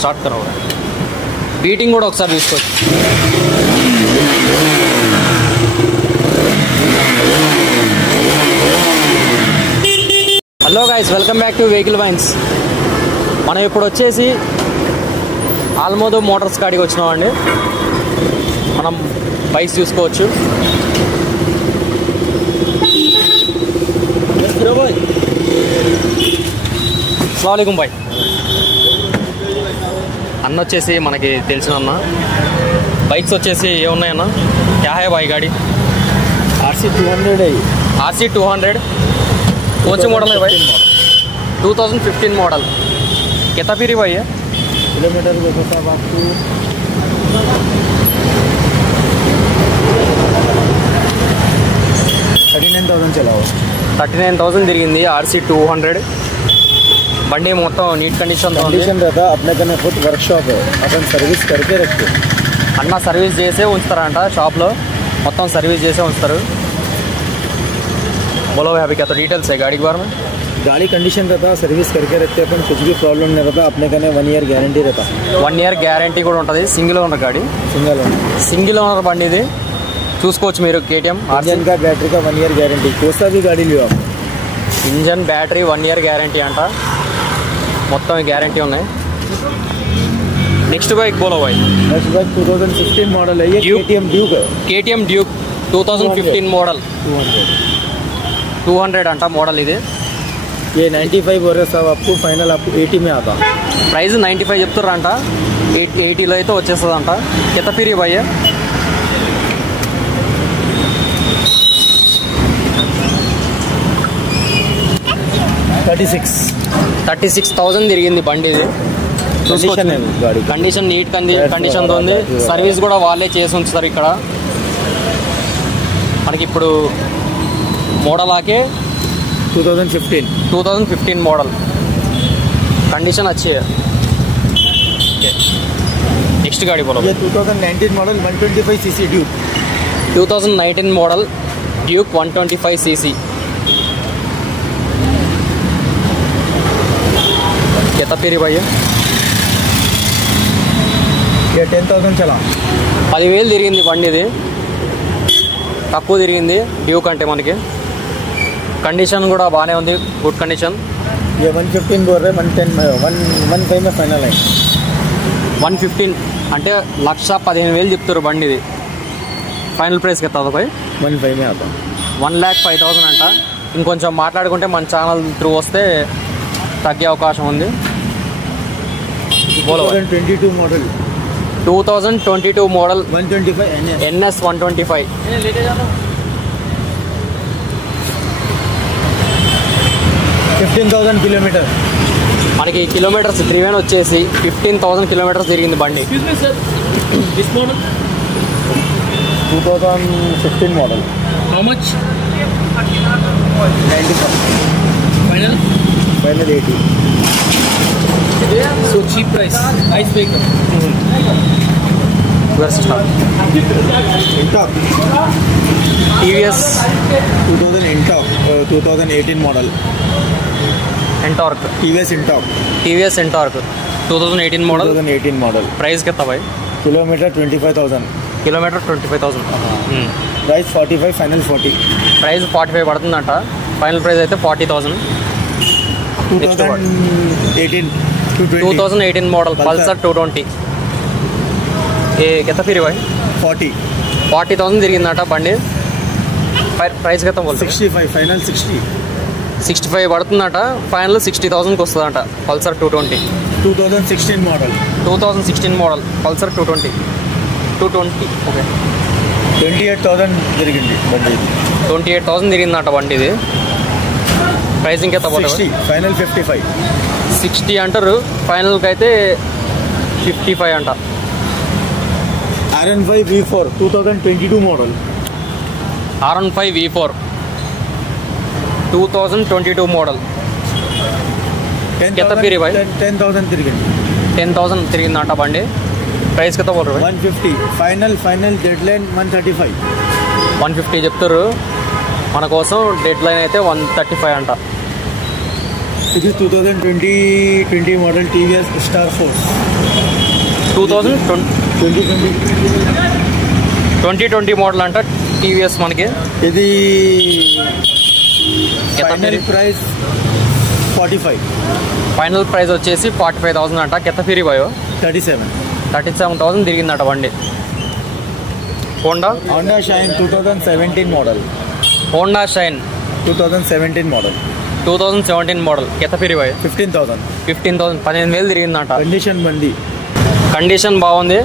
Start కరో beating కూడా ఒకసారి తీసుకోవచ్చు. Hello guys, welcome back to vehicle wines. మనం ఇప్పుడు వచ్చేసి ఆల్మోదో మోటార్స్ కాడికి వచ్చినామండి. మనం బైక్స్ చూసుకోవచ్చు. అస్సలాముఅలైకుం బాయ్. అన్న వచ్చేసి మనకి తెలిసిన అన్న. బైక్స్ వచ్చేసి ఏమున్నాయన్న? క్యా హై బాయ్ గాడి? RC 200 कौन सी मॉडल है भाई? 2015 मॉडल. कितना पीरी भाई है? किलोमीटर देखो साहब आपको 39,000 चला हो. 39,000 తిరిగింది. RC 200 బండి మొత్తం నీట్ కండిషన్ रहता. अपने कने खुद वर्कशॉप है, अपन सर्विस करके रखते. అన్న సర్వీస్ చేసే ఉంచుతారంట షాప్లో. మొత్తం సర్వీస్ చేసే ఉంచుతారు. बोलो भाई, अभी क्या तो डिटेल्स है गाड़ी के बारे में? गाड़ी कंडीशन रहता, सर्विस करके रखते अपन. कुछ भी प्रॉब्लम नहीं रहता. अपने कने 1 ईयर गारंटी रहता. 1 ईयर గ్యారంటీ కూడా ఉంటుంది. సింగిల్ ఓనర్ గాడి. సింగిల్ ఓనర్ బండి ఇది. చూసుకోవచ్చు మీరు. KTM इंजन का बैटरी का 1 ईयर गारंटी. कोसा भी गाड़ी लियो आप. ఇంజన్ బ్యాటరీ 1 ईयर గ్యారంటీ అంట. మొత్తం గ్యారంటీ ఉన్నాయి. నెక్స్ట్ బైక్ బోలో భాయ్. नेक्स्ट बाइक 2015 मॉडल है ये. KTM ड्यूक है. KTM ड्यूक 2015 मॉडल 200 అంట మోడల్ ఇది. ये 95 हो रहा है साहब. आपको फाइनल आपको 80 में आता. ప్రైస్ 95 చెప్తారంట. 80లో అయితే వచ్చేస్తుందంట. కింద ఫిరీ భయ్య 36,000 తిరిగింది బండి ఇది. కండిషన్ నీట్ కండిషన్తో ఉంది. సర్వీస్ కూడా వాళ్ళే చేసి ఉంచుతారు ఇక్కడ మనకి. ఇప్పుడు మోడల్ ఆకే 2015 మోడల్. कंडीशन अच्छी है. नेक्स्ट गाड़ी बोलो. ये 2019 model 125 CC Duke. 2019 model Duke 125 CC. कितना पीरी भैया? ये 10,000 चला. 10,000 తిరిగింది బండి ఇది. తక్కువ తిరిగింది డ్యూక్ అంటే మనకి. కండిషన్ కూడా బాగానే ఉంది. Good condition. ये 115 बोल रहे. 115 में फाइनल है. 115 అంటే 1,15,000 చెప్తారు బండి ఇది. ఫైనల్ ప్రైస్కి ఎత్తా భాయ్? 15 में आता. 1,05,000 అంట. ఇంకొంచెం మాట్లాడుకుంటే మన ఛానల్ త్రూ వస్తే తగ్గే అవకాశం ఉంది. 2022 मॉडल 2022 మోడల్ 125 NS 125. 15,000 किलोमीटर. మనకి కిలోమీటర్స్ డ్రివెన్ వచ్చేసి 15,000 కిలోమీటర్స్ తిరిగింది బండి. 2015 model. How much? 95. Final 80. So cheap price. Nice vehicle. Where's start? Intox. TVS 2000 Intox 2018 model. Entorq. TVS Intox 2018 model. 2018 model. Price కింద భాయ్? Kilometre 25,000. Kilometre 25,000. Price 45 final 40. Price 45 పడుతుందంట. Final price అయితే 40,000. 2018 model Pulsar 220. ఏ కింద free భాయ్? 40,000 తిరిగిందట బండి. Price కింద 65 final 65 పడుతుందట. Final 60,000కి వస్తుందంట. Pulsar 220. 2016 model. 2016 model Pulsar 220. Okay. 28,000 తిరిగింది బండి. 28,000 తిరిగిందట బండి ఇది. ప్రైస్ ఇంకెంత? 60 ఫైనల్ 55. 60 అంటారు. ఫైనల్కి అయితే 55 అంట. RN5 V4 2022 model. RN5 V4 2022 model. ఎంత పీరి భాయ్? 10,000 తిరిగింది. 10,000 తిరిగిందంట బండి. ప్రైస్ కింద 150 ఫైనల్ డెడ్ లైన్ 135. 150 చెప్తారు. మన కోసం డెడ్ లైన్ అయితే 135 అంట. It is 2020 model TVS Star Force. 2020 model అంట టీవీఎస్ మనకి. ఇది ఫైనల్ ప్రైస్ 45. ఫైనల్ ప్రైస్ వచ్చేసి 45,000 అంట. కెత్త ఫిరి బాయో 37,000 తిరిగిందట బండి. Honda Shine 2017 model. Honda Shine 2017 model. 2017 model. కెత్త ఫిరి బాయ్ 15,000. 15,000 తిరిగిందంట. కండిషన్ బండి, కండిషన్ బాగుంది.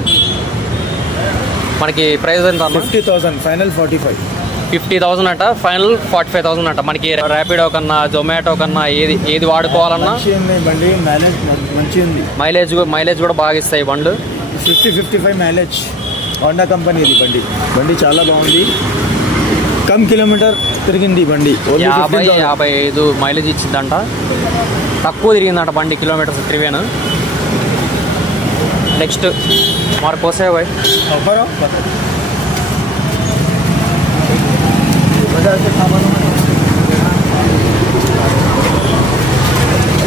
మనకి ప్రైస్ ఎంత? 50,000. ఫైనల్ 45. 50,000 అంట. ఫైనల్ 45,000 అంట. మనకి ర్యాపిడో కన్నా జొమాటో కన్నా ఏది వాడుకోవాలన్నా బండి మైలేజ్ మంచి ఉంది. మైలేజ్ కూడా బాగా ఇస్తాయి బండ్లు. 55 మైలేజ్. హోండా కంపెనీ ఇది బండి చాలా బాగుంది. కమ్ కిలోమీటర్ తిరిగింది బండి. 55 మైలేజ్ ఇచ్చిందంట. తక్కువ తిరిగిందంట బండి కిలోమీటర్స్ తిరిగాను. నెక్స్ట్ మార్కోసే బాయ్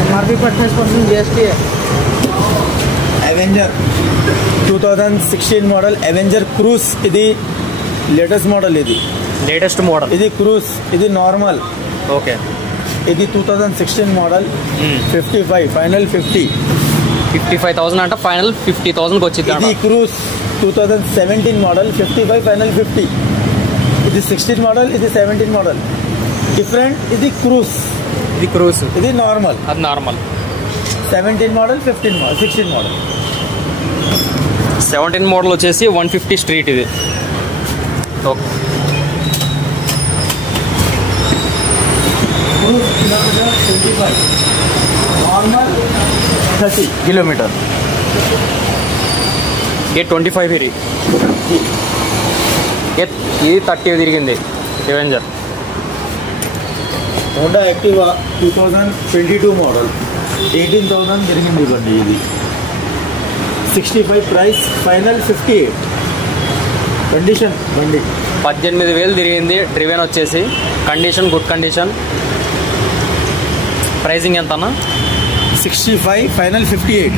MRP 25% GST है. Avenger 2016 model. Avenger cruise. ఇది లేటెస్ట్ మోడల్. ఇది క్రూజ్. ఇది నార్మల్. ఓకే. ఇది 2016 మోడల్. 55. ఫైనల్ 50. 55,000 అంట. ఫైనల్ 50,000కి వచ్చింది. ఇది క్రూజ్ 2017 మోడల్. 55 ఫైనల్ 50. ఇది 16 మోడల్. ఇది 17 మోడల్. డిఫరెంట్. ఇది క్రూజ్. ఇది నార్మల్. అది normal. 17 model, 15 model, 16 model. 17 model వచ్చేసి 150 స్ట్రీట్. ఇది ఓకే. Normal 30 kilometre. ఏ 25 ఇది 30 తిరిగింది. ఎవెంజర్. Honda Activa 2022 model. 18,000 తిరిగింది బండి. ఇది 65 ప్రైస్. ఫైనల్ 58. కండిషన్ బండి 18,000 తిరిగింది. డ్రివెన్ వచ్చేసి కండిషన్ గుడ్ కండిషన్. ప్రైసింగ్ ఎంత అన్న? 65 ఫైనల్ 58.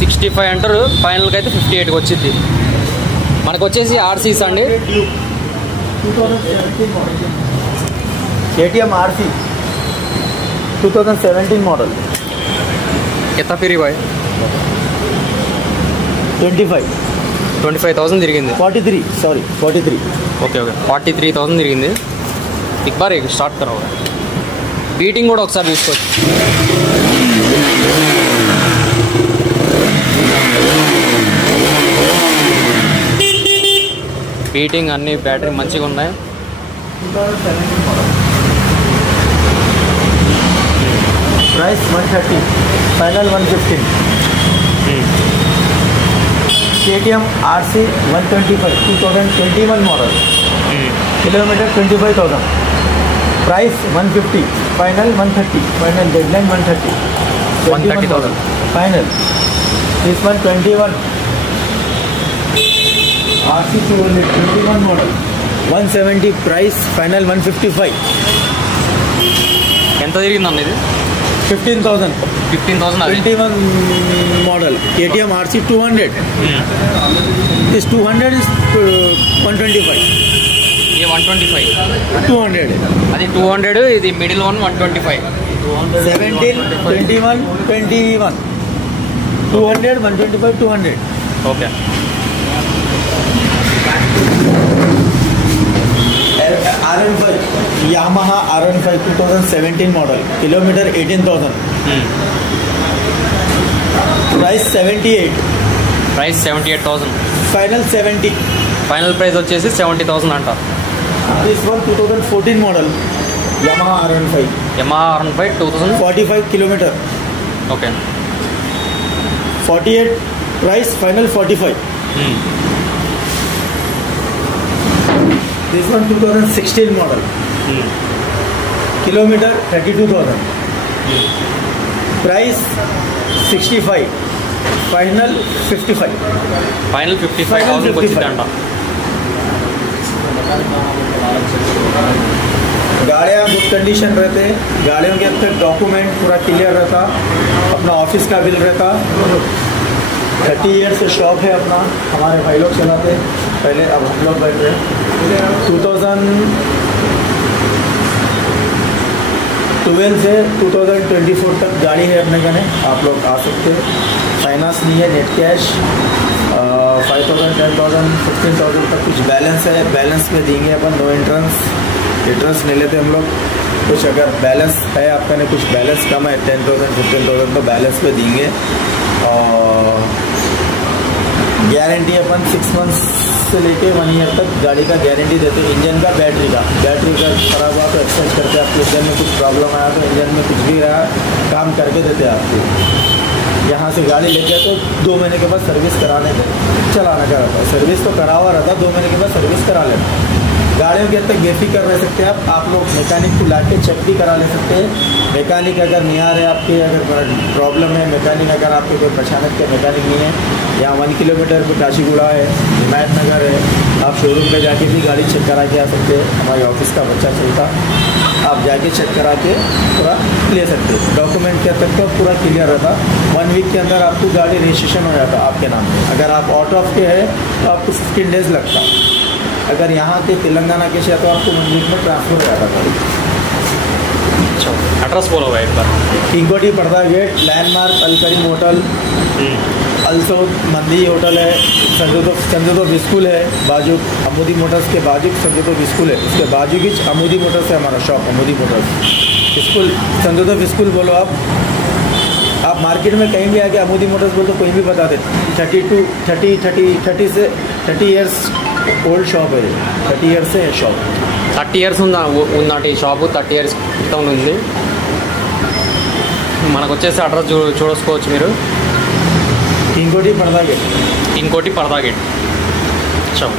65 అంటారు. ఫైనల్కి అయితే 58కి వచ్చింది. మనకు వచ్చేసి ఆర్సీస్ అండి. KTM RC 2017 model. ఎంత ఫిరి బాయ్? 25,000 తిరిగింది. 43. ఓకే. 43,000 తిరిగింది. ఇక్ బార్ స్టార్ట్ కరావు. బీటింగ్ కూడా ఒకసారి తీసుకోవచ్చు. బీటింగ్ అన్ని బ్యాటరీ మంచిగా ఉన్నాయి. 2017 model. Price 130. Final 115. KTM RC 125 2021 model. Kilometre 25,000. Price 150. Final 130. Final deadline 130,000 final. This 121 RC 21 model. 170 price. Final 155. ఎంత తిరిగిందండి ఇది? 15,000. 21 model. KTM RC 200. This 200 is 125. ఇది 125. 200. అది 200. ఇది middle one 125. 17, 21, 21. 200, 125, 200. Okay. RN5 Yamaha RN5 2017 model. Kilometre 18,000. Price 78. Price 78,000. Final 70. Final price వచ్చేసి 70,000 అంట. This one 2014 model. Yamaha RN5. 2045 kilometre. Okay. 48 price. Final 45. This one 2016 model. Kilometer 32,000. Price 65. Final 55. Final 55,000 వచ్చిందంట. गाड़ियाँ good condition रहते, गाड़ियों के अब तक document पूरा क्लियर रहता, अपना ऑफिस का बिल रहता। 30 ईयर्स से शॉप है अपना, हमारे भाई लोग चलाते पहले, अब हम लोग बैठ रहे हैं। 2012 से 2024 तक गाड़ी है अपने गने, आप लोग आ सकते हैं। फाइनेंस नहीं है, नेट कैश। 5,000, 10,000, 15,000 तक कुछ बैलेंस है, बैलेंस में देंगे अपन। नो इंट्रेंस नहीं लेते हम लोग। कुछ अगर बैलेंस है आपका ने, कुछ बैलेंस कम है 10,000, 15,000 तो बैलेंस पे देंगे। और गारंटी अपन 6 मंथ्स से लेके 1 ईयर तक गाड़ी का गारंटी देते हैं। इंजन का, बैटरी का खराब हुआ तो एक्सचेंज करके, आपके इंजन में कुछ प्रॉब्लम आया तो इंजन में कुछ भी रहा काम करके देते हैं आपको। यहाँ से गाड़ी लेके तो 2 महीने के बाद सर्विस कराने के चलाने का रहता है। सर्विस तो करा हुआ रहता, 2 महीने के बाद सर्विस करा लेना। गाड़ियों के तक बेफिक्र रह सकते हैं आप लोग मैकेनिक को ला के चेक भी करा ले सकते हैं। मैकेनिक अगर नहीं आ रहे आपके, अगर प्रॉब्लम है, मैकेनिक अगर आपके कोई पहचानक के मैकेनिक नहीं है, यहाँ 1 किलोमीटर पर काशीगुड़ा है, हिमायत नगर है, आप शोरूम पे जाके भी गाड़ी चेक करा के आ सकते हैं। हमारे ऑफिस का बच्चा चलता, आप जाके चेक करा के पूरा ले सकते हैं। डॉक्यूमेंट के तक तो पूरा क्लियर रहता। 1 वीक के अंदर आपको गाड़ी रजिस्ट्रेशन हो जाता आपके नाम पे। अगर आप आउट ऑफ के है तो आपको 15 डेज लगता। अगर यहाँ के तेलंगाना के से तो आपको 1 वीक में ट्रांसफर हो जाता गाड़ी। अच्छा, एड्रेस बोलो भाई एक बार। इंकोटी पर्दा गेट, लैंडमार्क अल करीम होटल, अल्सो मंदी होटल है, संजोदो स्कूल है बाजू, अमूदी मोटर्स के बाजू संजोदो स्कूल है, उसके बाजू की अमूदी मोटर्स है हमारा शॉप। अमूदी मोटर्स स्कूल, संजोदो स्कूल बोलो आप मार्केट में कहीं भी आके अमूदी मोटर्स बोल तो कोई भी बता दे। 30 ईयर्स ओल्ड షాప్ ఇది 30 ఇయర్స్ షాప్ 30 ఇయర్స్ ఉందంటే ఈ షాపు 30 ఇయర్స్ క్రితం ఉంది. మనకు వచ్చేసి అడ్రస్ చూసుకోవచ్చు మీరు. ఇంకోటి పర్దా గేట్ షాప్.